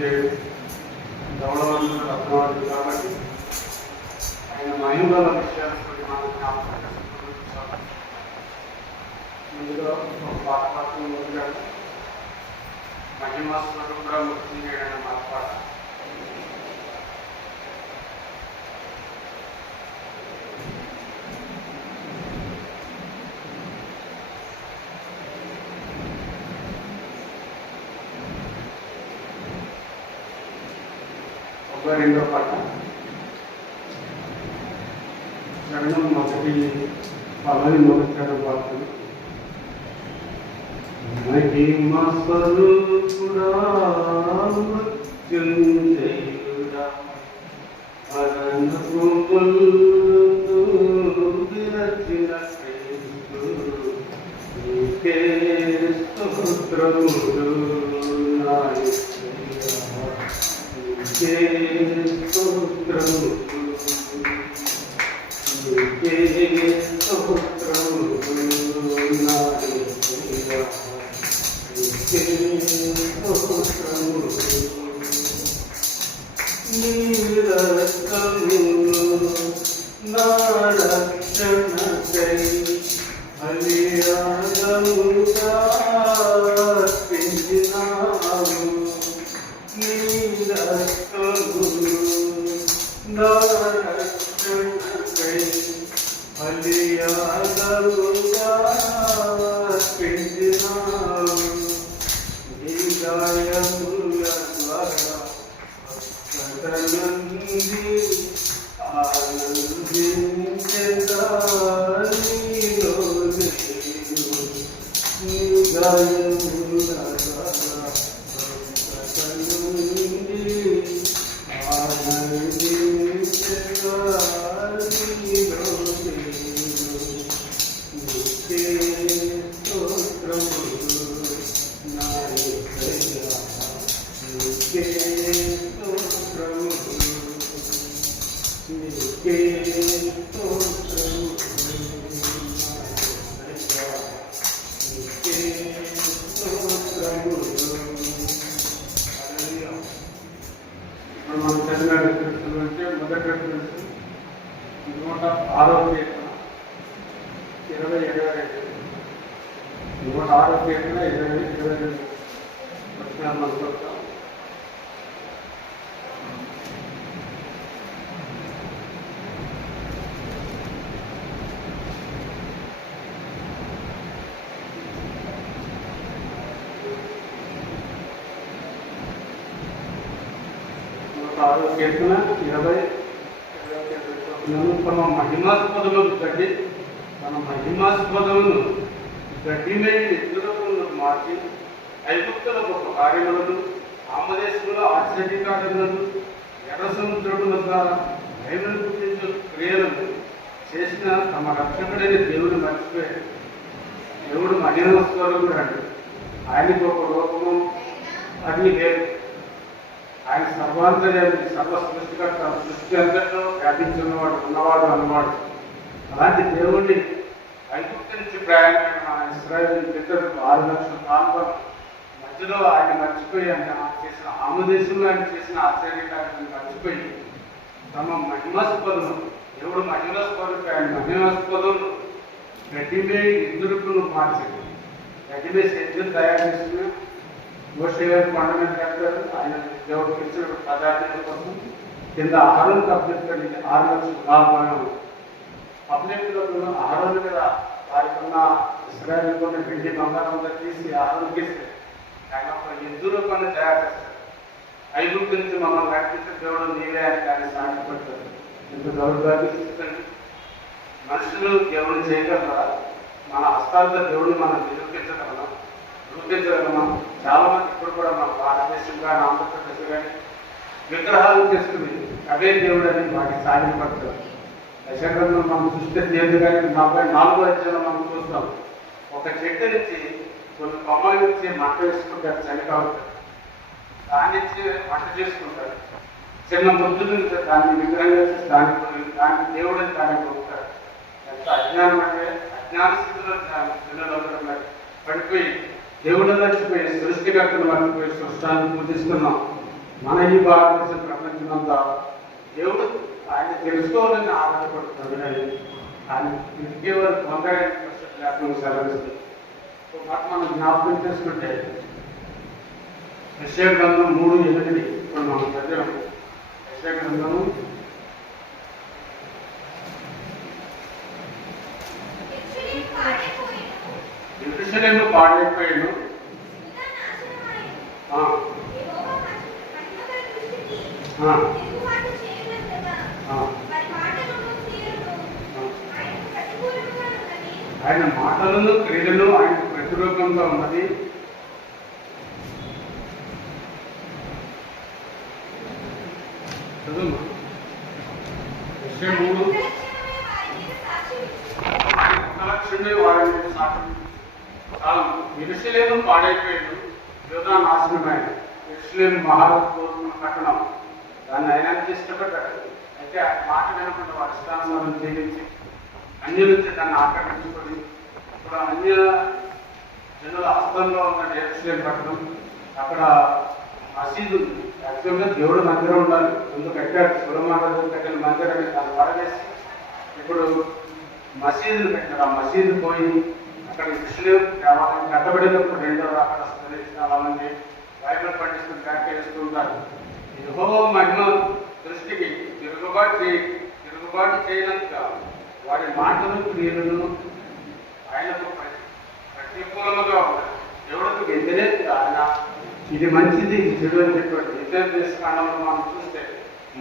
చేయడం గౌరవంతుడు రత్నవాడు కాబట్టి ఆయన మహిమల విషయాలు మనం జ్ఞాపకం చేసుకుంటాం. ముందుగా ఒక పాఠం మొదలాడు మహిమ స్వరూపంగా ముక్తి చేయడం మాట్లాడ రెండో పాట చరణం మొదటి పదని మొదటి పాటలు మహిమ స్వరూపుడా మృత్యుంజయుడా మరణపు ముల్లును విరచిన క్రీస్తు నీకే స్తోత్రములు నా యేసయ్యా నీకే స్తోత్రములు నీకే స్తోత్రములు నా యేసయ్యా నీకే స్తోత్రములు నీ రక్తమును నా రక్షణకై బలియాగముగా అర్పించినావు నీ రక్తమును నా రక్షణకై బలియాగముగా అర్పించినావు నీ గాయముల ద్వారా నంది ఆనందించదా నీలో నేను నీ గాయముల ద్వారా నంది ఆనందించదా నీలో నేను నీకే స్తోత్రములు నా యేసయ్యా నీకే మనం చదివిన మొదటి 106వ కీర్తన 20-22 106వ కీర్తన 20-22 వచనాలు మనం చూద్దాం. కీర్తన 20 తమ మహిమాస్పదమును గడ్డి తన మహిమాస్పదమును గడ్డినే ఎద్దులను మార్చి ఐగుప్తుల గొప్ప కార్యములను ఆమదేశంలో ఆశ్చర్యకార్యములను ఎర్ర సముద్రముల ద్వారా భయమును గుర్తించే క్రియలను చేసిన తమ రక్షకుడైన దేవుడు మర్చిపోయాడు. దేవుడు మహిమస్వరూపుడు అండి. ఆయనకు ఒక రూపము అది లేదు. ఆయన సర్వాంతర్యాన్ని సర్వ సృష్టికర్త సృష్టి అంతట్లో వ్యాపించున్నవాడు ఉన్నవాడు అన్నవాడు. అలాంటి దేవుడిని ఐగుప్తు నుంచి ప్రయాణమైన ఇశ్రాయేలు పితరులు 6 లక్షల కాలం మధ్యలో ఆయన మర్చిపోయి ఆయన చేసిన ఆమదేశంలో ఆయన చేసిన ఆశ్చర్యకార్యాన్ని మర్చిపోయి తమ మహిమాస్పదను దేవుడు మహిమాస్పదకు ఆయన మహిమాస్పదను గడ్డిమే ఇందురుకును మార్చాడు. గడ్డిమే సేద్యం తయారు చేసుకుని మోషే గారు కొండ మీద కట్టారు. ఆయన దేవుడికి ఇచ్చిన పదార్థాల కోసం కింద ఆహారం అభ్యర్థి 6 లక్షల కాలం అభ్యర్థులకు ఆహారం మీద వారికి ఉన్న ఇశ్రాయేలు కొన్ని వెండి బంగారం అంతా తీసి ఆహారం తీసి ఆయన ఒక ఎద్దుల పని తయారు చేస్తారు. ఐగుప్తు నుంచి మమ్మల్ని నడిపించే దేవుడు నీవే అని కానీ సాగిపడతారు. ఇంత దౌర్భాగ్యం మనుషులు దేవుడిని చేయగలరా? మన హస్తాలతో దేవుడిని మనం నిరూపించగలమా? చాలా మంది ఇప్పుడు కూడా మన భారతదేశం కానీ ఆంధ్రప్రదేశ్ కానీ విగ్రహాలు చేసుకుని అవే దేవుడు అని వాటికి సాగిపడతారు. దశకంలో మనం చూస్తే దేవుడు కానీ 44వ అధ్యాయంలో మనం చూస్తాం. ఒక చెట్టు నుంచి కొన్ని కొమ్మల నుంచి మంట వేసుకుంటారు, చలికాలు దాని నుంచి వంట చేసుకుంటారు. చిన్న ముద్దు నుంచి దాన్ని విగ్రహం చేసి దానికి దేవుడు అని దాన్ని పొందుతారు. ఎంత అజ్ఞానం అంటే అజ్ఞాన స్థితిలో పిల్లలందరూ పడిపోయి దేవుడు మర్చిపోయి సృష్టికర్తను మర్చిపోయి సృష్టాన్ని పూజిస్తున్నాం. మన ఈ భారతదేశం ప్రపంచమంతా దేవుడు ఆయన తెలుసుకోవాలని ఆరాటపడుతున్నాడు కానీ ఆయన ఇంకే వారు పొందడానికి లేకుండా సెలవిస్తుంది. మనం జ్ఞాపకం చేసుకుంటే యెషయా గ్రంథం 3:8 ఇప్పుడు మనం చదివాము. యెషయా గ్రంథము యెరూషలేము పాడైపోయాను, ఆయన మాటలను క్రియలను ఆయన ప్రతిరూపంగా ఉన్నది. యెరూషలేము పాడైపోయాడు, యూదా నాశనమైన యెరూషలేము మహాపూర్ణ పట్టణం. దాన్ని ఆయన ఇష్టపడ్డాడు. అయితే ఆ మాట వినకుండా వారి ఇష్టానుసారం జీవించి అన్యుల నుంచి దాన్ని ఆక్రమించుకొని ఇప్పుడు అన్య జనుల హస్తంలో ఉన్న యెరూషలేము పట్టణం. అక్కడ మసీదు యాక్చువల్గా దేవుడు మందిరం ఉండాలి, ముందు కట్టాడు. సొలొమోను కట్టిన మందిరాన్ని దాన్ని పడవేసి ఇప్పుడు మసీదులు కట్టారు. ఆ మసీదు పోయి అక్కడ యెరూషలేము దేవాలయం కట్టబడినప్పుడు రెండో అక్కడ చాలామంది బైబిల్ పండిస్తున్న వ్యాఖ్యానిస్తూ ఉంటారు. యెహోవా మహిమ దృష్టికి తిరుగుబాటు చేయనంత వారి మాటలు క్రియలను ఆయనకు ప్రతికూలముగా ఉన్నాయి. దేవుడికి వ్యతిరేకంగా ఆయన ఇది మంచిది ఇది చెడు అని చెప్పాడు. ఇతర దేశకాండంలో మనం చూస్తే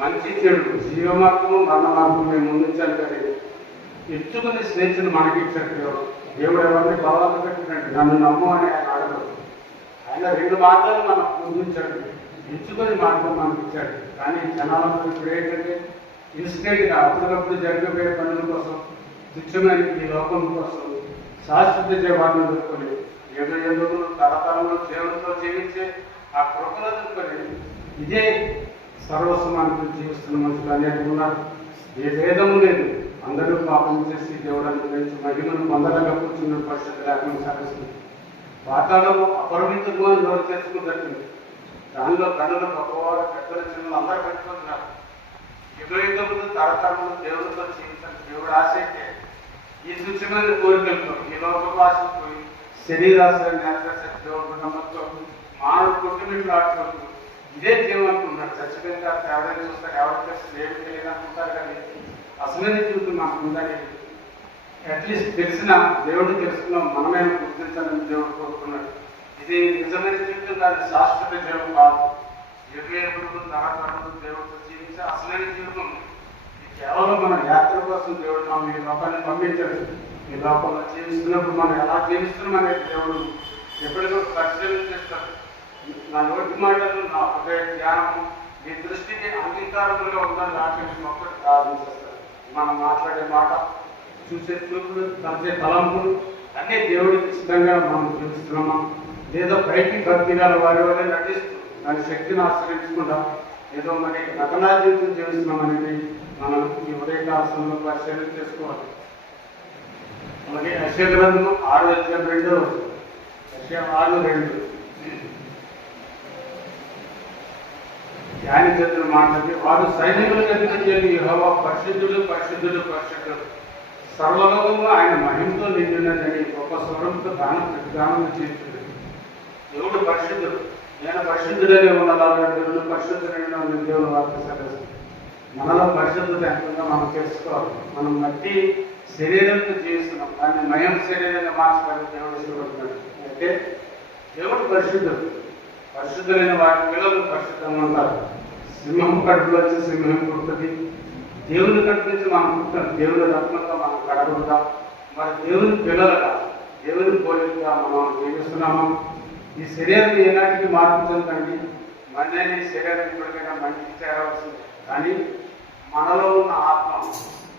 మంచి చెడు జీవ మార్గము మరణ మార్గం మేము ముందుంచాలి కానీ ఇచ్చుకునే స్నేహితులు మనకి ఇచ్చాడు. దేవుడు ఎవరిని బలవంత పెట్టినట్టు నన్ను నమ్ము అని ఆయన అడగదు. ఆయన 2 మార్గాలు మనం ముందుంచాడు, ఇచ్చుకొని మార్గం మనకి ఇచ్చాడు. కానీ జనాలందరూ ఇప్పుడు ఏంటంటే ఇన్స్టెంట్గా అప్పటికప్పుడు జరగబోయే పనుల కోసం, తుచ్చమైన ఈ లోకం కోసం శాశ్వత జీవాన్ని ఎదుర్కొని ఏదో తరతరంలో దేవుడితో జీవించే ఆ కృపను ఎదుర్కొని ఇదే సర్వస్వమానికి జీవిస్తున్న మనుషులు అనేక ఉన్నారు. ఏ భేదము లేదు, అందరూ పాపం చేసి దేవుడు అనుగ్రహించి మహిమను పొందలేక కూర్చున్న పరిస్థితి లేకుండా సాగిస్తుంది. పాతాళము అపరిమితంగా నోరు తెచ్చుకున్నట్టుంది. దానిలో కన్నులు గొప్పవారు పెద్దల చిన్నలు అందరూ పెట్టుకుంటున్నారు. యుగయుగములు తరతరములు దేవుడితో జీవించాలి. దేవుడు ఆశ అయితే ఈ తుచ్చమైన కోరికలతో ఈ లోకపు ఆశలు పోయి శరీరాశని నేర్చేసరికి దేవుడు నమ్మకంతో మానవుడు కొట్టుమిట్లు ఆడుకుంటూ ఇదే జీవం అనుకుంటున్నాడు. చచ్చిపోయిన ఎవరైనా చూస్తారు, ఎవరికి ఏమి తెలియదు అనుకుంటారు. కానీ అసలైన జీవితం మాకు ఉందని అట్లీస్ట్ తెలిసిన దేవుడు తెలుసుకున్నాం మనమే గుర్తించాలని దేవుడు కోరుకున్నాడు. ఇది నిజమైన జీవితం కాదు, శాశ్వత జీవం కాదు. యుగయుగములు తరతరములు దేవుడితో జీవించే అసలైన జీవితం. ఇది కేవలం మన యాత్ర కోసం దేవుడు మనం ఈ లోకాన్ని పంపించాడు. ఈ లోకంలో జీవిస్తున్నప్పుడు మనం ఎలా జీవిస్తున్నాం అనేది దేవుడు ఎప్పటికప్పుడు పరిశీలన చేస్తాడు. నా నోటి మాటలు, నా హృదయ జ్ఞానము మీ దృష్టికి అంగీకారములుగా ఉందని ఆచరించి ఒక్కటి ప్రార్థన చేస్తాడు. మనం మాట్లాడే మాట, చూసే చూపులు, తలచే తలంపులు అన్నీ దేవుడికి ఇష్టంగా మనం జీవిస్తున్నామా లేదా బయటికి భక్తిగా వారి వల్లే నటిస్తూ దాని శక్తిని ఆశ్రయించకుండా ఏదో మరి నటనా జీవితం జీవిస్తున్నామనేది మనం ఈ ఉదయకాలంలో పరిశీలన చేసుకోవాలి. అలాగే యెషయా గ్రంథం 6:2 యెషయా 6:2 ధ్యాని చెప్పిన మాటకి వారు సైనికులు ఎదుర్కొని యెహోవా పరిశుద్ధుడు పరిశుద్ధుడు పరిశుద్ధుడు సర్వలోకము ఆయన మహిమతో నిండినదని గొప్ప స్వరంతో ప్రతిగానం చేస్తుంది. దేవుడు పరిశుద్ధుడు, నేను పరిశుద్ధుడనే ఉన్నదాన్ని పరిశుద్ధుడైన దేవుడు వార్త సరిస్తుంది. మనలో పరిశుద్ధత ఎంతంగా మనం తెలుసుకోవాలి. మనం మట్టి శరీరంతో జీవిస్తున్నాం, దాన్ని మయం శరీరంగా మార్చుకోవాలి దేవుడు ఇష్టపడుతున్నాడు. అయితే దేవుడు పరిశుద్ధుడు, పరిశుద్ధులైన వారి పిల్లలు పరిశుద్ధంగా ఉంటారు. సింహం కడుపులో వచ్చి సింహం పుడుతుంది, దేవుని కనిపించి మనం పుట్టాం, దేవుని రత్నంతో మనం కడగలుగుతాం. మరి దేవుని పిల్లలుగా దేవుని పోలికగా మనం జీవిస్తున్నాము. ఈ శరీరం ఏనాటికి మార్పు చెందండి, మళ్ళీ శరీరం ఇప్పటికైనా మంచికి చేరవలసింది. కానీ మనలో ఉన్న ఆత్మ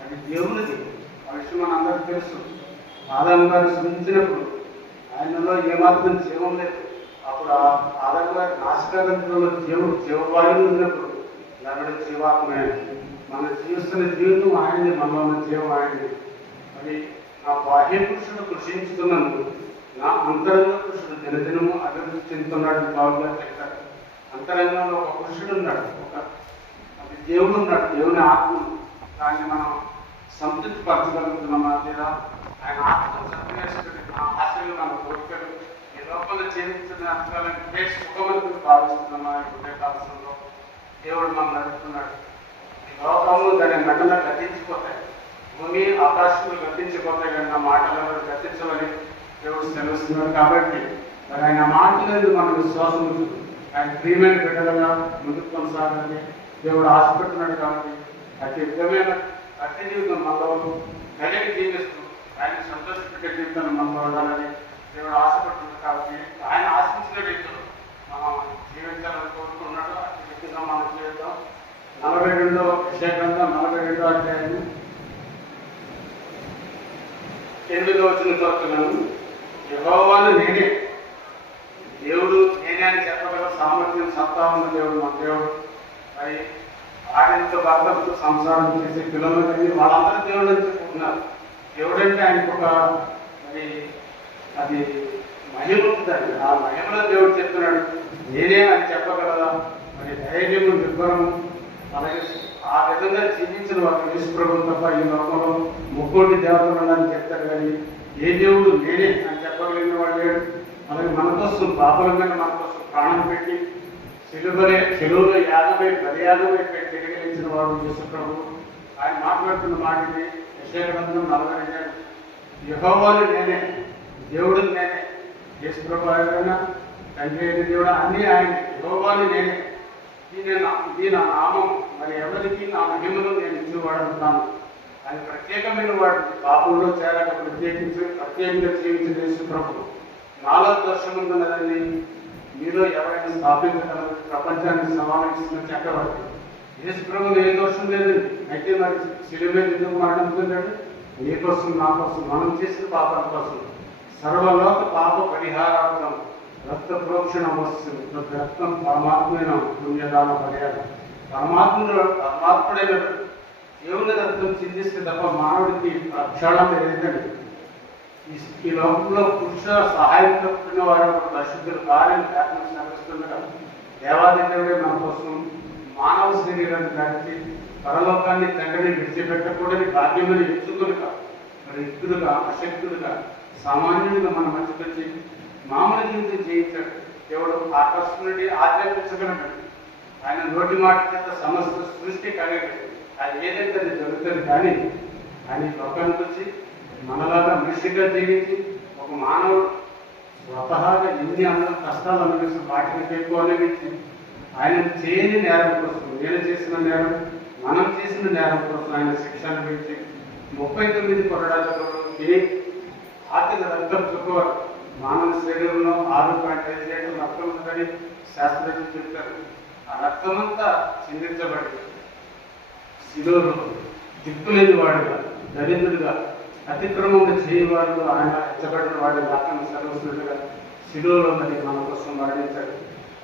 అది దేవునిది. ఆ విషయం మన అందరికీ తెలుసు. ఆదాము గారు సృష్టించినప్పుడు ఆయనలో ఏమాత్రం జీవం లేదు. అప్పుడు ఆదాము గారి నాశకాగ్రంథంలో జీవవాయువు ఉన్నప్పుడు దాని జీవాత్మే. మన జీవిస్తున్న జీవితం ఆయనది, మనలో ఉన్న జీవం ఆయనది. మరి నా బాహ్య పురుషుడు కృషించుతున్నాను, నా అంతరంగ పురుషుడు దినదినము అభివృద్ధి చెందుతున్నాడు బాగుగా చెప్తారు. అంతరంగంలో ఒక పురుషుడు ఉన్నాడు, అది దేవుడు ఉన్నాడు, దేవుని ఆత్మ. దాన్ని మనం సంతృప్తి పరచగలుగుతున్నామా లేదా? ఆయన ఆత్మను సంతృప్తి ఆశలు మన కోరికలు ఈ లోపల జీవించిన అంశాలను సుఖమని భావిస్తున్నామా? ఇప్పుడే కాలంలో దేవుడు మనం నడుపుతున్నాడు. ఈ లోకంలో దాని నటన గతించిపోతాయి, భూమి ఆకాశంలో గతించిపోతాయి, కానీ నా మాటలను గతించమని దేవుడు సెలవుస్తున్నాడు. కాబట్టి మరి ఆయన మాటలేదు మన విశ్వాసం ఉంటుంది. ఆయన ప్రియమైన బిడ్డలుగా ముందుకు కొనసాగాలని దేవుడు ఆశపెట్టున్నాడు. కాబట్టి అతి విధమైన అతి జీవితం మనలో కలిగి జీవిస్తూ ఆయన సంతోషపెట్టే జీవితాన్ని మనలో ఉండాలని దేవుడు ఆశపడుతున్నాడు. కాబట్టి ఆయన ఆశించిన రీతిలో మనం జీవించాలని కోరుకున్నాడు. అతి వ్యక్తిగా మనం చేద్దాం. 42వ గ్రంథం 42వ అధ్యాయం 8వ వచనం చదువుతున్నాను. యెహోవాను నేనే, దేవుడు నేనే అని చెప్పగల సామర్థ్యం సత్తా ఉన్న దేవుడు మన దేవుడు. మరి ఆడితో భర్తతో సంసారం చేసే పిల్లలకి వాళ్ళందరూ దేవుడు అని చెప్పుకుంటున్నారు. దేవుడు అంటే ఆయనకు ఒక మరి అది మహిమ ఉంటుందండి. ఆ మహిమలో దేవుడు చెప్తున్నాడు నేనే అని చెప్పగలదా? మరి ధైర్యము నిర్భరము అలాగే ఆ విధంగా జీవించిన వారు యేసుప్రభువు తప్ప ఈ లోకంలో ముక్కోటి దేవతలు ఉన్నారని చెప్తారు. కానీ ఏ దేవుడు నేనే అని చెప్పగలిగిన వాడు లేడు. అలాగే మన కోసం పాపల మీద మన కోసం ప్రాణం పెట్టి శిలువలో యాగమై బలియాగమై పెట్టి తిరిగిలించిన వాడు యేసుప్రభువు. ఆయన మాట్లాడుతున్న మాట ఇది. యెషయా గ్రంథం 42. యెహోవాను నేనే, దేవుడు నేనే. యేసుప్రభువు ఆయన తండ్రి అయిన దేవుడు అన్నీ ఆయన. యెహోవాను నేనే, ఇది నా నామం, మరి ఎవరికి నా మహిమను నేను ఇచ్చేవాడు అంటున్నాను. ఆయన ప్రత్యేకమైన వాడు, పాపంలో చేరక ప్రత్యేకంగా జీవించిన యేసుప్రభువు. నాలో దోషం ఉన్నదని మీలో ఎవరైనా స్థాపించగలరు. ప్రపంచాన్ని సమావేశిస్తున్న చక్రవర్తి యేసుప్రభువులో ఏ దోషం లేదండి. అయితే మరి శిలువ మీద ఎందుకు మరణం పొందాడు? నీ కోసం, నా కోసం, మనం చేసిన పాపం కోసం. సర్వలోక పాప పరిహారార్థం రక్త ప్రోక్షణ అవశ్యం. రక్తం పరమాత్మైన పుణ్యదాన పర్యాలు. పరమాత్ముడైన దేవుని రక్తం చిందిస్తే తప్ప మానవుడికి క్షణం లేదండి. ఈ లోకంలో పురుష సహాయం తప్పుతున్న వారు పరిశుద్ధులు కార్యం లేకుండా నడుస్తుండగా దేవాదేవుడే మన కోసం మానవ శరీరాన్ని దాటి పరలోకాన్ని తండ్రిని విడిచిపెట్టకూడని భాగ్యమని ఎంచుకునిగా మరి యుక్తుడుగా అశక్తుడుగా సామాన్యుడిగా మన మధ్యకొచ్చి మామూలు జీవితం చేయించాడు. దేవుడు ఆకాశం నుండి ఆజ్ఞాపించగలడు. ఆయన నోటి మాట చేత సమస్త సృష్టి కలిగాడు. అది ఏదైతే అది జరుగుతుంది. కానీ ఆయన లోకానికి వచ్చి మనలాగా మనిషిగా జీవించి ఒక మానవుడు స్వతహాగా ఎన్ని కష్టాలు అనుభవించి వాటిని ఎక్కువ అనుభవించి ఆయన చేయని నేరం కోసం, నేను చేసిన నేరం, మనం చేసిన నేరం కోసం ఆయన శిక్ష అనుభవించి 39 కొరడాలలో ఆర్థిక రక్తం చుక్కవారు. మానవ శరీరంలో 6.5 లీటర్ల రక్తం ఉందని శాస్త్రజ్ఞులు చెప్తారు. ఆ రక్తమంతా చిందించబడి శిలువలో దిక్కులేని వాడుగా, దరిద్రుడిగా, అతిక్రమంగా చేయవాడు ఆయన ఎచ్చబడిన వాడి రక్తం సర్వస్సులుగా శిలువలో మరి మన కోసం మరణించాడు.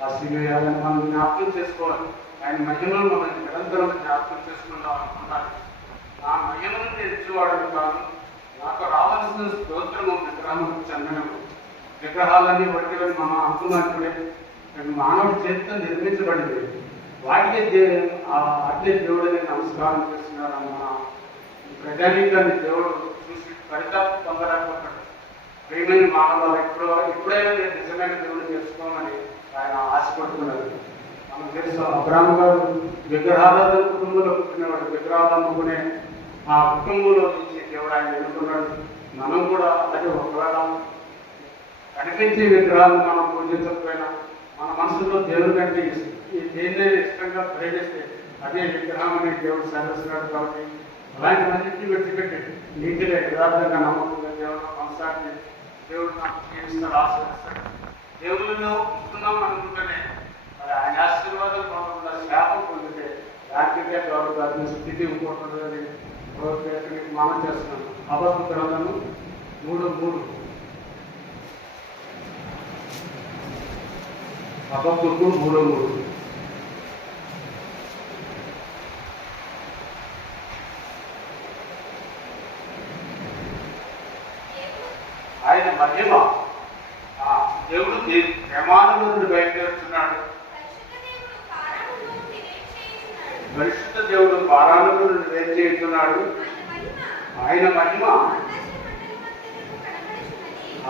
ఆ శిలువయాలను మనం జ్ఞాపకం చేసుకోవాలి. ఆయన మహిమను మనం నిరంతరం జ్ఞాపకం చేసుకుందాం అనుకుంటాను. ఆ మహిమను తెచ్చేవాడు కాదు, నాకు రావాల్సిన స్తోత్రము విగ్రహము చెందనము. విగ్రహాలన్నీ వడ్డీలని మనం అనుకున్నప్పుడే మానవుడి చేతితో నిర్మించబడింది. వాటికే అట్లే దేవుడిని నమస్కారం చేస్తున్నారు. మన ప్రజానీకాన్ని దేవుడు చూసి పరితాపం పొందలేకపోతాడు. ప్రియమైన మానవాళ్ళు ఎప్పుడైనా నేను నిజమైన దేవుడిని తెలుసుకోమని ఆయన ఆశపడుతున్నారు. మనం తెలుసు అబ్రాహ్మ గారు విగ్రహారాధన కుటుంబంలో పుట్టినవాడు. విగ్రహాలు అమ్ముకునే ఆ కుటుంబంలో నుంచి దేవుడు ఆయన ఎన్నుకున్నాడు. మనం కూడా అలాగే ఒకవేళ కనిపించే విగ్రహాలను మనం పూజించకపోయినా మన మనసులో దేవుడి కంటే దేన్నైనా ఇష్టంగా ప్రేమిస్తే అదే విగ్రహం అనే దేవుడు సర్వస్తున్నాడు. కాబట్టి అలాంటి మనిషిని విడిచిపెట్టి నీటిగా యథార్థంగా నమ్మకంగా దేవుడు కొనసాగి దేవుడు నాకు జీవిస్తాడు, ఆశ్రయిస్తాడు. దేవుళ్ళలో ఉంటున్నాం అనుకుంటేనే మరి ఆయన ఆశీర్వాదం పొందకుండా శాపం పొందితే దానికంటే గౌరవ స్థితి ఇంకోటి మనం చేస్తున్నాం. అబద్ధ గ్రంథము 3:3 హబక్కూకు 3:3 ఆయన మహిమ దేవుడు ప్రమాణం నుండి బయలుదేరుతున్నాడు. పరిశుద్ధ దేవుడు పారాణులను వేరు చేస్తున్నాడు. ఆయన మహిమ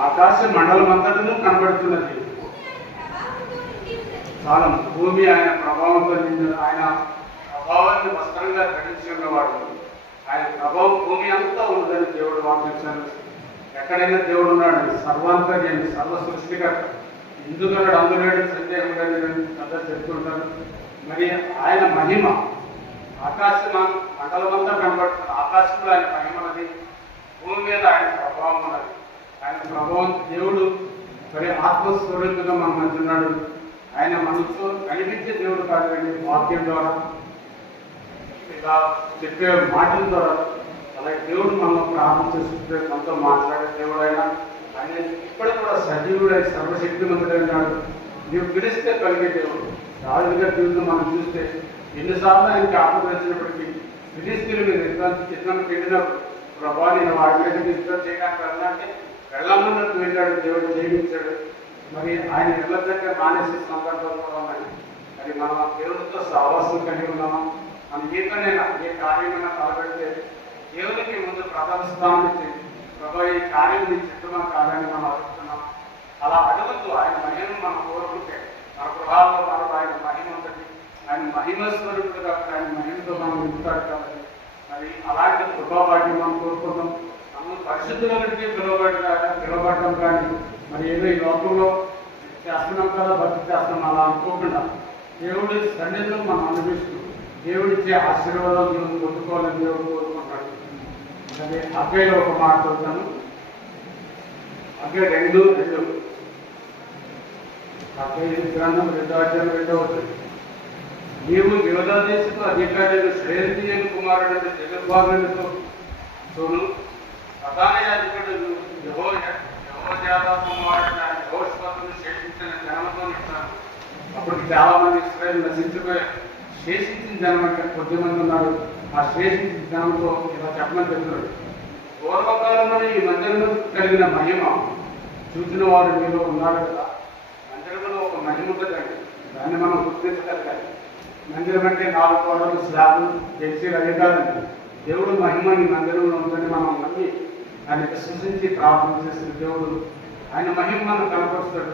ఆకాశ మండలం అంతటను కనబడుతున్నది. చాలా భూమి ఆయన ప్రభావంతో ఆయన ప్రభావాన్ని వస్త్రంగా ధరించి ఉన్నవాడు. ఆయన ప్రభావం భూమి అంతా ఉన్నదని దేవుడు వాక్యించారు. ఎక్కడైనా దేవుడు ఉన్నాడు, సర్వాంతర్యాన్ని, సర్వ సృష్టికర్త. ఎందుకన్నాడు అందులో సందేహం లేదని అందరూ చెప్తుంటారు. మరి ఆయన మహిమ ఆకాశం మండలం అంతా కనబడుతుంది. ఆకాశంలో ఆయన మహిమ ఉన్నది, భూమి మీద ఆయన ప్రభావం ఉన్నది. ఆయన ప్రభావం దేవుడు మరి ఆత్మస్వరూపంగా మన మధ్య ఉన్నాడు. ఆయన మనతో కనిపించే దేవుడు కాదు కానీ వాక్యం ద్వారా, ఇలా చెప్పే మాటల ద్వారా, అలాగే దేవుడు మనం ప్రార్థన చేస్తుంటే మనతో మాట్లాడే దేవుడు అయినా ఆయన ఇప్పటికి కూడా సజీవుడై సర్వశక్తిమంతుడైనాడు. నీవు పిలిస్తే కలిగే దేవుడు. రాజుగా జీవితం మనం చూస్తే ఎన్నిసార్లు ఆయనకి ఆత్మహరించినప్పటికీ ఫిలిస్తీన్ల మీద యుద్ధం పెట్టినప్పుడు ప్రభా నేను వాటి మీద యుద్ధం చేయడానికి వెళ్ళాలంటే వెళ్ళమన్నట్టు వెళ్ళాడు. దేవుడు జీవించాడు. మరి ఆయన వెళ్ళదంటే మానేసే సందర్భాలు కూడా ఉన్నాయి. మరి మనం దేవుడితో సహవాసం కలిగి ఉన్నామా? మనం ఏదైనా ఏ కార్యమైనా తలపెడితే దేవునికి ముందు ప్రథమ స్థానం ఇచ్చి ప్రభా ఈ కార్యం నీ చెట్టుమా కాదని మనం అడుగుతున్నాం. అలా అడుగుతూ ఆయన మహిమను మనం కోరుకుంటే మన గృహాల్లో మనం ఆయన మహిమ ఉంటుంది. ఆయన మహిమ స్వరూపుడు కాబట్టి ఆయన మహిమతో మనం నింపుతాడు కాబట్టి మరి అలాంటి కృపాభాగ్యం మనం కోరుకుంటాం. మనం పరిశుద్ధులకి పిలువబడటం కానీ మరి ఏదో ఈ లోకంలో చేస్తున్నాం కదా భక్తి చేస్తున్నాం అలా అనుకోకుండా దేవుడి సన్నిధిలో మనం అనిపిస్తూ దేవుడిచ్చే ఆశీర్వాదాలు దేవుడు పొందుకోవాలని దేవుడు కోరుకుంటాడు. అదే అగ్గైలో ఒక మాట చదువుతాను. అగ్గై 2:2 అగ్గై గ్రంథం 2:2 నీవు యోధాదేశపు అధికారులు శ్రేయస్సు కుమారుడు జగద్భాగునితో తోను ప్రధాన యాజకుడు యెహోయాదా కుమారుడు యెహోషాపాతును శేషించిన జనంతో ఇస్తాను. అప్పుడు చాలా మంది ఇశ్రాయేలు నశించిపోయారు. శేషించిన జనం అంటే కొద్దిమంది ఉన్నారు. ఆ శేషించిన జనంతో ఇలా చెప్పమని చెప్తున్నాడు. పూర్వకాలంలో ఈ మందిరంలో కలిగిన మహిమ చూసిన వారు మీలో ఉన్నారు కదా. మందిరంలో ఒక మహిమ ఉంటుందండి, దాన్ని మనం గుర్తించగలగాలి. మందిరం అంటే 4 గోడలు, స్లాబులు, చర్చీలు అదే కాదండి. దేవుడు మహిమ ఈ మందిరంలో ఉందని మనం నమ్మి ఆయన విశ్వసించి ప్రార్థన చేసిన దేవుడు ఆయన మహిమ మనం కనపరుస్తాడు.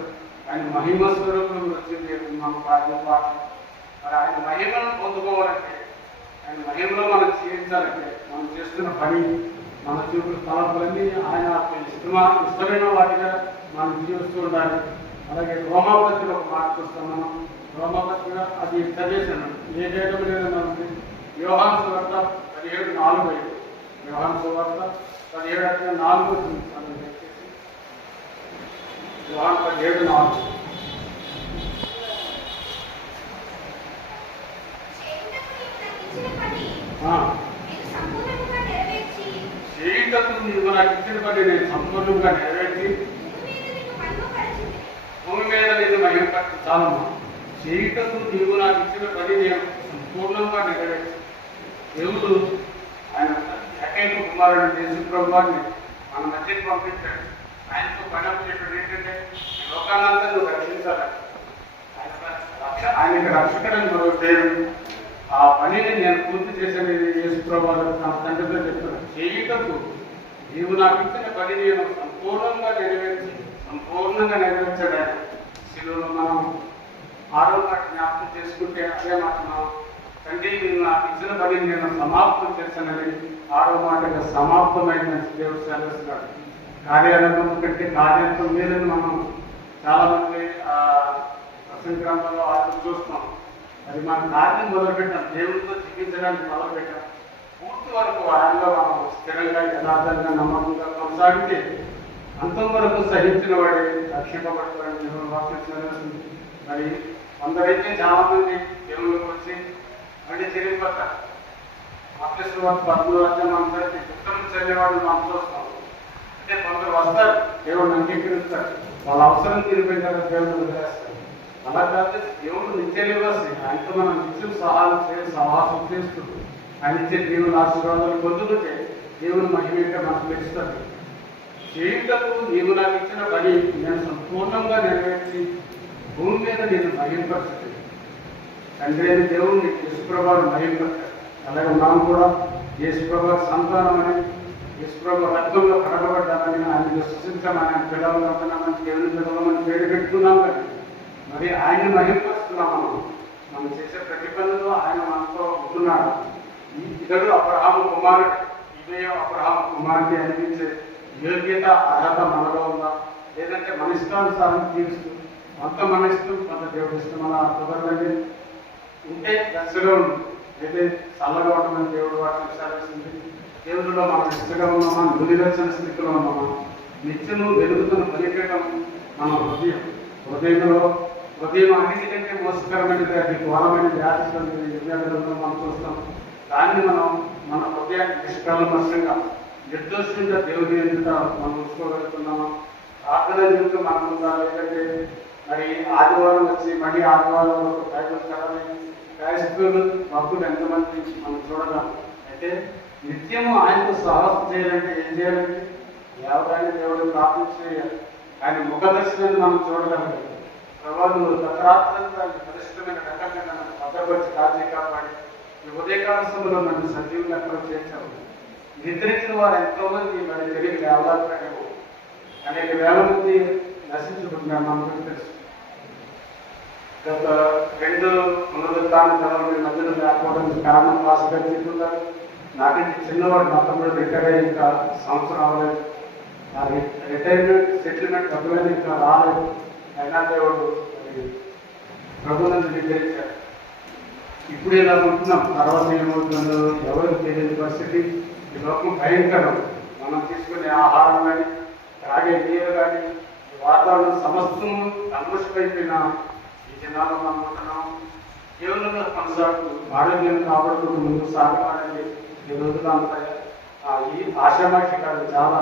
ఆయన మహిమ స్వరూపం వచ్చింది మనం పాఠం. మరి ఆయన మహిమను పొందుకోవాలంటే, ఆయన మహిమలో మనం జీవించాలంటే, మనం చేస్తున్న పని, మన చూపుల తలపులన్నీ ఆయన ఇష్టమైన వాటిగా మనం జీవిస్తూ ఉండాలి. అలాగే రోమాపత్రిలో ఒక మాట చూస్తాం మనం. రోమాపత్రిగా అది చదివేశాను. ఏ చేయడం లేదు మనకి. యోహాను సువార్త 17:4. యోహాను సువార్త 17:4. యోహాను 17:4. చేయటకు నీవు నాకు ఇచ్చిన పని నేను సంపూర్ణంగా నెరవేర్చి భూమి మీద నేను మహిమపరచు. చాలమ్మా. చేయటకు నీవు నాకు ఇచ్చిన పని నేను సంపూర్ణంగా నెరవేర్చి. దేవుడు ఆయన ఏకైక కుమారుడు యేసుప్రభు వారిని మన మధ్యకి పంపించాడు. ఆయనతో పని అప్పచెప్పాడు. ఏంటంటే లోకానంతా నువ్వు రక్షించాలని. ఆయనకి రక్షకుడని మరో పేరు. ఆ పనిని నేను పూర్తి చేసేది యేసుప్రభు వారు తన తండ్రితో చెప్తున్నాను. చేయటకు నీవు నాకు ఇచ్చిన పని నేను సంపూర్ణంగా నెరవేర్చాడు ఆయన. శిలువలో మనం 6వ మాట జ్ఞాపకం చేసుకుంటే అదే మాట మనం తండ్రి నేను నాకు ఇచ్చిన పనిని నేను సమాప్తం చేశానని 6వ మాటగా సమాప్తమైందని దేవుడు సెలవిస్తున్నాడు. కార్యారంభం కంటే కార్యంతం మీదని మనం చాలామంది ప్రసంగ్రంథంలో ఆలోచన చూస్తున్నాం. అది మన కార్యం మొదలుపెట్టాం, దేవుడితో జీవించడానికి మొదలుపెట్టాం. పూర్తి వరకు ఆయనలో మనం స్థిరంగా యథార్థంగా నమ్మకంగా కొనసాగితే అంతం వరకు సహించిన వాడే రక్షింపబడతాడని దేవుడు వాక్యం సెలవిస్తుంది. మరి కొందరైతే చాలా మంది దేవుళ్ళకి వచ్చి మళ్ళీ తిరిగిపోతారు. ఆఫీసులో 13 మనం చదివి పుస్తకం చదివేవాళ్ళు మనం చూస్తాం. అంటే కొందరు వస్తారు, దేవుడిని అంగీకరిస్తారు, వాళ్ళ అవసరం తీరిపోయిన తర్వాత దేవుడు వదిలేస్తారు. అలా కాదు, దేవుడు నిత్య నివాసి. ఆయనతో మనం నిత్యం సహాసం చేస్తూ ఆయన ఇచ్చే దేవుని ఆశీర్వాదాలు పొందుకుంటే దేవుని మహిమగా మనకు తెలుస్తుంది. చేయుటకు నీవు నాకు ఇచ్చిన పని నేను సంపూర్ణంగా నెరవేర్చి భూమి మీద నేను మహిమపరుస్తుంది. తండ్రి అయిన దేవుణ్ణి యేసుప్రభువును మహిమపరచాలి. అలాగే మనం కూడా యేసుప్రభు సంతానమని, యేసుప్రభు రక్తంలో కడగబడ్డామని, ఆయనను సృష్టించామని, ఆయన పిల్లవమని, దేవుని పిల్లవమని పేరు పెట్టుకున్నాం. కానీ మరి ఆయన్ని మహిమపరుస్తున్నాం. మనం చేసే ప్రతి పనులు ఆయన మనతో ఉంటున్నాడు. ఇతడు అబ్రహాము కుమారుడు, ఇవే అబ్రహాము కుమారుడి అనిపించే యోగ్యత అర్హత మనలో ఉందా? లేదంటే మన ఇష్టానుసారం జీవిస్తూ కొంత మన ఇష్టం, కొంత దేవుడి ఇష్టం మన కుదరదండి. ఉంటే దశగా ఉంది, అయితే చల్లగా ఉండమని దేవుడు వాటిని విచారిస్తుంది. దేవుడిలో మనం ఇష్టగా ఉన్నామా, నులివెచ్చని స్థితిలో ఉన్నామా? నిత్యము వెలుగుతున్న బలిపీఠం మన హృదయంలో హృదయం అన్నిటి కంటే మోసకరమైనది, అది ఘోరమైన వ్యాధి మనం చూస్తాం. దాన్ని మన హృదయాన్ని నిష్కల్మషంగా నిర్దోషంగా దేవుని ఎదుట మనం ఉంచుకోగలుగుతున్నామా? ప్రార్థన జీవితం మనం ఉందా? లేదంటే మరి ఆదివారం వచ్చి మళ్ళీ ఆదివారం వరకు బైబిల్ చదవాలి క్రైస్తవులు భక్తులు ఎంతమంది మనం చూడగలం. అయితే నిత్యము ఆయనకు సాహసం చేయాలంటే ఏం చేయాలంటే ఎవరైనా దేవుడు ప్రార్థన చేయాలి. ఆయన ముఖదర్శనాన్ని మనం చూడగలగాలి. ప్రభావం గతరాత్రంగా పరిష్టమైన రకంగా నన్ను భద్రపరిచి కాచి కాపాడి ఈ ఉదయకాల సమయంలో నన్ను సజీవులు ఎక్కడో చేర్చావు. నిద్రించిన వారు ఎంతో మంది మరి తిరిగి లేవలేకపోయాము. అనేక వేల మంది నశించుకుంటున్నారు. మనకు తెలుసు. గత 2 పునరుత్థాన తరాల మధ్యలో లేకపోవడానికి కారణం పాస్టర్ చెప్తున్నారు. నాకంటే చిన్నవాడు మా తమ్ముడు రిటైర్ అయ్యి ఇంకా సంవత్సరం అవ్వలేదు. ఆ రిటైర్మెంట్ సెటిల్మెంట్ డబ్బులని ఇంకా రాలేదు. అయినా దేవుడు ప్రభుత్వం నిర్ణయించారు. ఇప్పుడు ఇలా ఉంటున్నాం, తర్వాత ఏమవుతుందో ఎవరికి తెలియని పరిస్థితి. ఈ లోకం భయంకరం. మనం తీసుకునే ఆహారం కానీ, తాగే నీరు కానీ, వాతావరణం సమస్తం కల్మషమైపోయిన ఈ జనాలు మనం ఉంటున్నాం. కేవలంగా కొనసాగుతూ ఆరోగ్యం కాబడుతూ ముందు సాగడానికి ఈ రోజులు అంతా ఈ ఆశామాషి కాదు, చాలా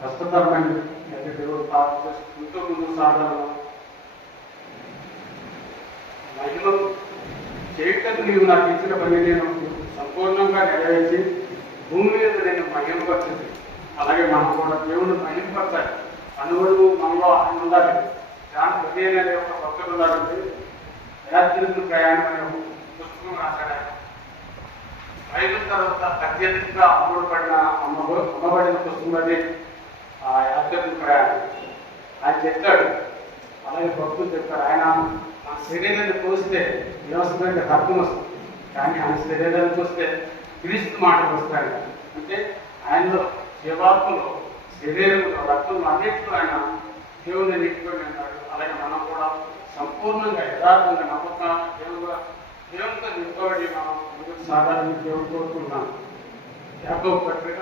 కష్టతరమైనది. అయితే దేవుడు ప్రార్థన చేసుకుంటూ ముందు సాగలను మహిమ చేయటం నీవు నాకు ఇచ్చిన పని నేను సంపూర్ణంగా నెరవేర్చి భూమి మీద నేను మహిమపరచింది. అలాగే మనం కూడా దేవుడు మహిమపరచాలి. అనుగుడు మనలో ఆయన ఉండాలి. దాని హృదయం అనే ఒక భక్తులు ఉండాలంటే యాత్రికులు ప్రయాణం అనే ఒక పుస్తకం రాశాడు. బైబిల్ తర్వాత అత్యధికంగా అమ్మబడిన పుస్తకం అది ఆ యాత్రికుల ప్రయాణం. ఆయన చెప్తాడు. అలాగే భక్తులు చెప్తారు. ఆయన ఆ శరీరాన్ని కోస్తే వ్యవస్థ రక్తం వస్తుంది, కానీ ఆయన శరీరాన్ని కోస్తే క్రీస్తు మాటకు వస్తాడు. అంటే ఆయనలో జీవాత్మలో శరీరంలో రక్తంలో అన్నింటిలో ఆయన దేవుని నింపుకొని ఉన్నాడు. అలాగే మనం కూడా సంపూర్ణంగా యథార్థంగా నమ్మకంగా దేవునితో నింపబడి మనం ముందుకు సాగాలని దేవుడు కోరుకుంటున్నాం. యాకోబు పత్రిక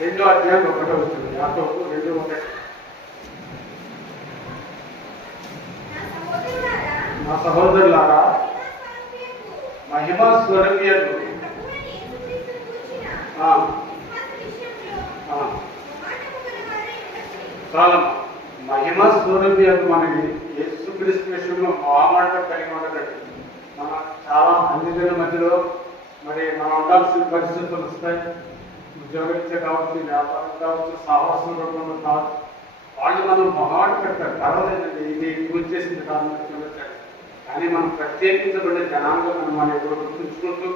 2వ అధ్యాయం 1వ వచనం. యాకోబు 2:1. మా సహోదరులారా, మహిమా స్వరూపియకు చాలా మహిమా స్వరూపియకు మనకి యేసుక్రీస్తు విషయంలో మహామాటం కలిగి ఉండకండి. మన చాలా అన్నిజనుల మధ్యలో మరి మనం ఉండాల్సిన పరిస్థితులు వస్తాయి. ఉద్యోగరీత్యా కావచ్చు, వ్యాపారం కావచ్చు, సాహసం రూపంలో కావచ్చు. వాళ్ళు మనం మొహాట పెడతారు. పర్వాలేదండి, ఇది పూజ చేసింది కాదు, కానీ మనం ప్రత్యేకించబడిన జనాంగం మనం ఎప్పుడు గుర్తుంచుకుంటూ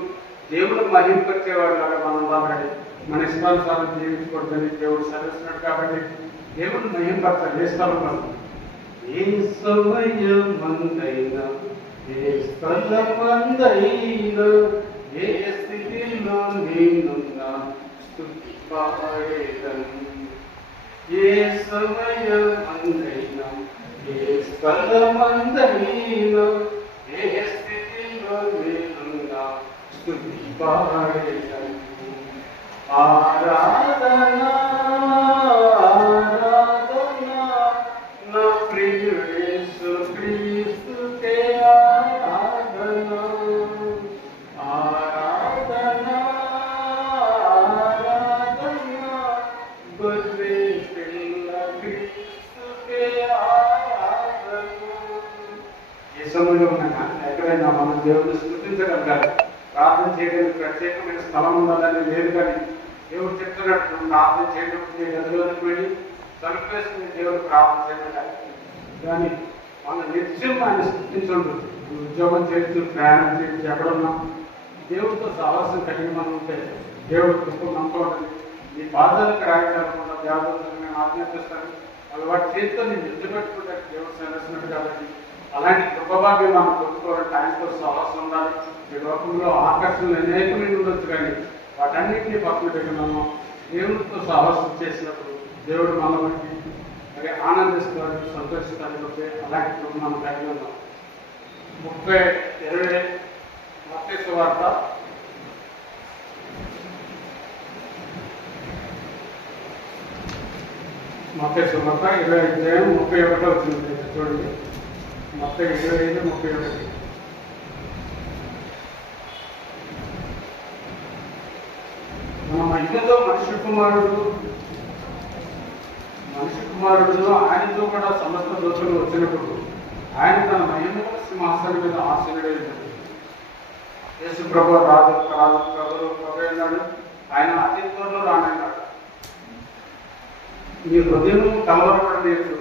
దేవుడు మహిమపరిచేవాడు లాగా మనం ఉండాలని, మన ఇష్టానుసారం జీవించకూడదని దేవుడు సరిస్తున్నాడు. కాబట్టి దేవుడు మహిమపరచాలి. ఏ స్థలం ఏ సమయమందైనా, ఏ స్థలమందైనా, ఏ స్థితిలో నేనున్నా స్తుతిపాడేదను. ఏ సమయమందైనా, ఏ స్థలమందైనా, ఏ స్థితిలో నేనున్నా స్తుతిపాడేదను. ఆరాధనా ఆరాధనా నా ప్రియుడేసు క్రీస్తుకే ఆరాధనా. ఆరాధనా ఆరాధనా గొర్రె పిల్ల క్రీస్తుకే ఆరాధనా. ఏ సమయంలో ఎక్కడైనా మనం దేవుడిని స్తుతించగలగాలి. ప్రార్థన చేయడానికి ప్రత్యేకమైన స్థలం ఉండాలని లేదు. కానీ దేవుడు చెప్తున్నట్టు ప్రార్థన చేయడం గదిలోకి వెళ్ళి తలుపు వేసుకుని దేవుడు ప్రార్థన చేయడం. కానీ మన నిత్యం ఆయన స్థితించుంటుంది. ఉద్యోగం చేయొచ్చు, ప్రయాణం చేయొచ్చు, ఎక్కడున్నా దేవుడితో సహవాసం కలిగి మనం ఉంటే దేవుడు కృప నమ్మకం ఉంటుంది. నీ బాధలకు రాయకుండా దేవతలను నేను ఆజ్ఞాపిస్తాను, అవి వాటి చేతితో నేను నిద్రపెట్టుకుంటే దేవుడు సెలవుస్తున్నట్టు. కాబట్టి అలాంటి కృపభాగ్యం మనం పొందుకోవాలంటే ఆయనతో సహవాసం ఉండాలి. ఈ లోకంలో ఆకర్షణలు అనేకమైన ఉండొచ్చు, కానీ వాటన్నింటినీ పక్కన పెట్టి మనం దేవుడితో సహవాసం చేసినప్పుడు దేవుడు మన బట్టి మరి ఆనందిస్తాడు, సంతోషిస్తాడు. అలాంటి కృప మనం కలిగి ఉన్నాం. 30:20 మత్తయి సువార్త 20:31 వచ్చింది చూడండి. మత్తయి 25:31. మన మహిమతో మనిషి కుమారుడు ఆయనతో కూడా సమస్త దోషులు వచ్చినప్పుడు ఆయన తన మహిమల సింహాసనం మీద ఆశీనుడై యేసు ప్రభు రాజు అన్నాడు. ఆయన అతి త్వరలో రానన్నాడు. మీ హృదయం కలవరపడలేదు,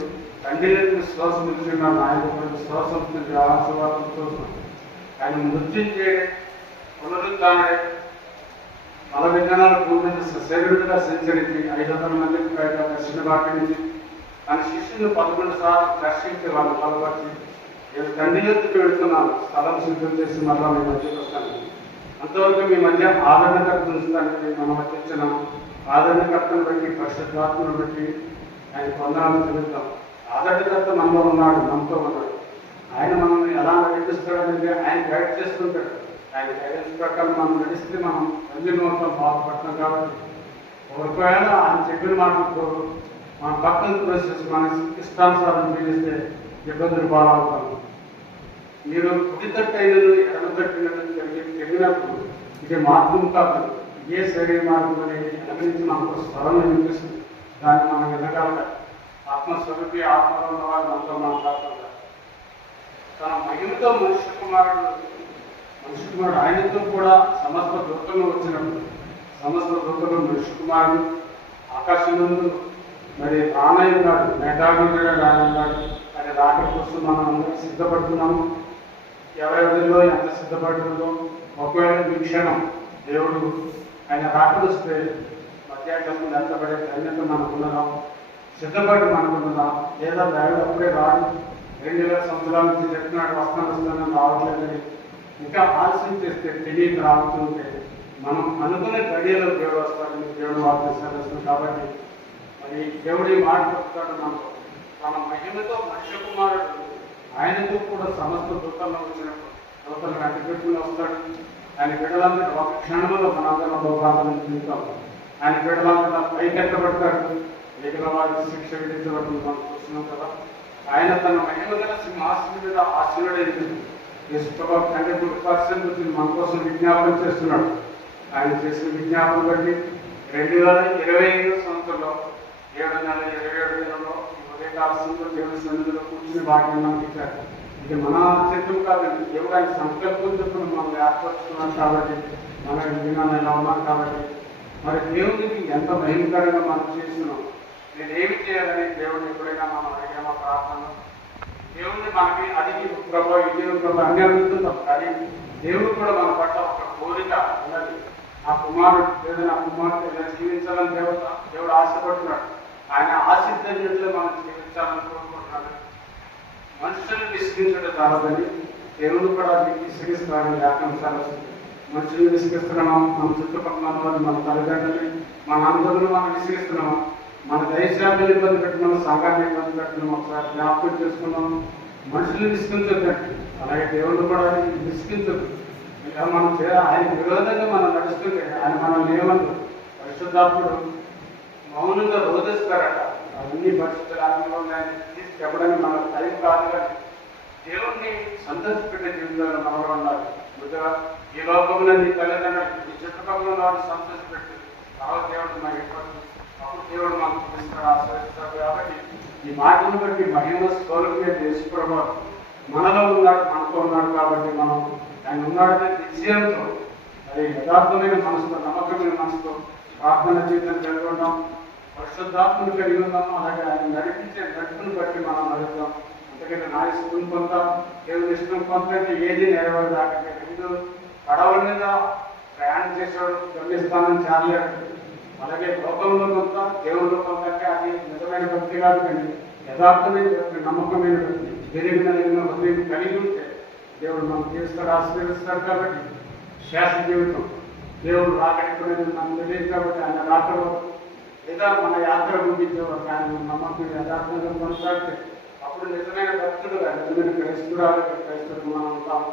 తండ్రి విశ్వాసం ఇచ్చిన ఆయన విశ్వాసం ఆశీర్వాదంతో ఆయన మృత్యుం చేయడే, పునరుద్ధానుడే, 40 దినాల భూమి మీద సశరీరుడుగా సంచరించి 500 మందికి పైగా దర్శన భాగ్యించి తన శిష్యులు 11 సార్లు దర్శించి వాళ్ళు బలపరిచి నేను తండ్రి ఎత్తుకు వెళుతున్నాను, స్థలం సిద్ధం చేసి మళ్ళా మీ మధ్యకి వస్తాను, అంతవరకు మీ మధ్య ఆదరణకర్త ఉంచుతానని మన మధ్య ఇచ్చిన ఆదరణకర్తను బట్టి పరిశుద్ధాత్మను బట్టి ఆయన పొందాలని తెలుద్దాం. ఆదరణకర్త మనలో ఉన్నాడు, మనతో ఉన్నాడు. ఆయన మనల్ని ఎలా నడిపిస్తాడనేది ఆయన గైడ్ చేస్తుంటాడు. ఆయన గైడెన్స్ ప్రకారం మనం నడిస్తే మనం రంజనవంతం బాధపడతాం. కాబట్టి ఒకవేళ ఆయన చెప్పిన మాటలతో మన పక్కన ప్రవేశించి మన ఇష్టానుసారం జీవిస్తే ఇబ్బందులు పాలవుతాము. మీరు కుడితట్టు అయినను ఎడమతట్టినను తెలిగినప్పుడు ఇది మార్గం కాదు, ఇదే సరైన మార్గం అనేది ఎనగరించి మనకు స్వరం వినిపిస్తుంది. దాన్ని మనం వినగలగ ఆత్మస్వరూపి ఆత్మలో ఉన్న వారు మనతో మాట్లాడుతుంటారు. తన మహిమతో మనిషి కుమారుడు ఆయనతో కూడా సమస్త దుఃఖంలో వచ్చినప్పుడు సమస్త దుఃఖంలో మనిషి కుమారుడు ఆకాశంలో మరి రానయ్యున్నాడు, మేఘాగుడిగా రానన్నాడు. అది రాక కోసం మనం అందరికీ సిద్ధపడుతున్నాము. ఎవరెవరిలో ఎంత సిద్ధపడుతుందో ఒకవేళ ఈ క్షణం దేవుడు ఆయన రాకదొస్తే మధ్యాహ్నం ఎంతపడే ధన్యత మనకున్నాం, సిద్ధపడి మనకున్నాం. లేదా దేవుడు అప్పుడే రాడు, 2000 సంవత్సరాల నుంచి చెప్తున్నాడు వస్తానని రావట్లేదని ఇంకా ఆలస్యం చేస్తే తెలియక రావుతుంటే మనం అనుకునే గడియలో దేవుడు వస్తాడని దేవుడు వాగ్దానం. కాబట్టి మరి దేవుడి మాట చెప్తాడు మనకు. తన మహిమతో మనిషి కుమారుడు ఆయనతో కూడా సమస్త దూతంలో వచ్చినప్పుడు దూతలు అతిపెట్టుకుని వస్తాడు. ఆయన బిడ్డలందరూ ఒక క్షణంలో మనందరం లోపాలను జీవితాం. ఆయన బిడ్డలందరూ పైకెత్తబడతాడు, మిగిలిన వారికి శిక్ష విధించబడుతుంది మనం చూస్తున్నాం కదా. ఆయన తన మహిమ గల సింహాసనం మీద ఆశీనుడైంది. యేసుప్రభు తండ్రి గురించి మన కోసం విజ్ఞాపన చేస్తున్నాడు. ఆయన చేసిన విజ్ఞాపన బట్టి 2025 సంవత్సరంలో 7 నెలల 27 దినంలో ఉదయకాల సమయంలో దేవుడి సన్నిధిలో కూర్చుని భాగ్యం మనకి ఇచ్చారు. ఇది మన చిత్రం కాదండి, దేవుడు ఆయన సంకల్పం చెప్పిన మనం ఏర్పరుచుకున్నాం. కాబట్టి మన విజ్ఞానం ఎలా ఉన్నాం. కాబట్టి మరి దేవుడికి ఎంత భయంకరంగా మనం చేస్తున్నాం. నేను ఏమి చేయాలని దేవుడిని ఎప్పుడైనా మనం అడిగామా ప్రార్థన? దేవుడిని మనకి అడిగి ప్రభావ ఇది ప్రభావ అన్ని అడుగుతుంటాం. కానీ దేవుడు కూడా మన పట్ల ఒక కోరిక ఉన్నది. నా కుమారుడు లేదా నా కుమార్తె ఇలా జీవించాలని దేవుడు ఆశపడుతున్నాడు. ఆయన ఆశిద్దంలో మనం జీవించాలని కోరుకుంటున్నాడు. మనుషులను విసిగించడం కాదని దేవుడు కూడా విసిగిస్తాడని వ్యాఖ్యానించాలి. మనుషులు విసిగిస్తున్నామా? మన చుట్టుపక్కల వాళ్ళు, మన తల్లిదండ్రులని, మన అందరూ మనం విసిగిస్తున్నామా? మన దేశాన్ని ఇబ్బంది పెట్టినాము, సంఘాన్ని ఇబ్బంది పెట్టినాము. ఒకసారి జ్ఞాపకం చేసుకున్నాము. మనుషులు విసిగించొద్దండి, అలాగే దేవుడు కూడా విసిగించదు. ఇలా మనం ఆయన విరోధంగా మనం నడుస్తుంటే ఆయన మనల్ని ఏమన్నా పరిశుద్ధాత్ముడు మౌనంగా రోధిస్తారట. అవన్నీ పరిశుద్ధాత్మలో తీసి చెప్పడానికి మన టైం కాదు. కానీ దేవుణ్ణి సంతోషపెట్టే జీవితంలో మనలో ఉండాలి. ముందుగా ఈ లోకంలో నీ తల్లిదండ్రులు, ఈ చుట్టుపక్కల ఉన్న వాళ్ళు సంతోషపెట్టి తర్వాత దేవుడు మనకి అప్పుడు దేవుడు మనకు చూపిస్తాడు, ఆశ్రయిస్తాడు. కాబట్టి ఈ మాటను బట్టి మహిమ స్వరూపే యేసుప్రభు మనలో ఉన్నాడు, మనతో ఉన్నాడు. కాబట్టి మనం ఆయన ఉన్నాడనే నిశ్చయంతో మరి యథార్థమైన మనసుతో, నమ్మకమైన మనసుతో ప్రార్థన జీవితం కలిగి ఉన్నాం. పరిశుద్ధాత్మను కలిగి ఉన్నాము. అలాగే ఆయన నడిపించే నడుపును బట్టి మనం నడుస్తాం. ఎందుకంటే నా ఇష్టం కొంత దేవుని ఇష్టం కొంత అంటే ఏది నెరవేరదాకా రెండు పడవల మీద ప్రయాణం చేసేవాడు గమ్యస్థానం చేరలేడు. అలాగే లోకంలో కొంత దేవుళ్ళలో కొంత అంటే అది నిజమైన భక్తి కాదు, కానీ యథార్థమైన భక్తి, నమ్మకమైన భక్తి, జరిగిన హృదయం కలిగి ఉంటే దేవుడు మనం చేస్తాడు, ఆశీర్వదిస్తాడు. కాబట్టి శాస్త్ర జీవితం దేవుడు రాకడిపోయినది మనకు తెలియదు. కాబట్టి ఆయన రాకలో లేదా మన యాత్ర ముగించేవారు ఆయన నమ్మకం యథార్థంగా కొనసాగితే అప్పుడు నిజమైన భక్తుడుగా, నిజమైన క్రైస్తుడు మనం ఉంటాము.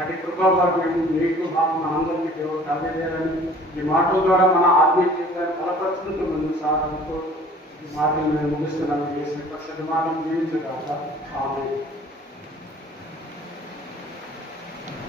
అటు కృపాభాగ్యం మీకు మనందరికీ దేవుడు కలిగేయాలని ఈ మాటల ద్వారా మన ఆత్మీయ జీవితాన్ని బలపరుచుకుంటూ ముందు సాగడంతో ఈ మాటలు నేను ముగిస్తున్నాను. చేసిన పరిశుద్ధ మాటలు జీవించగలరా? ఆమె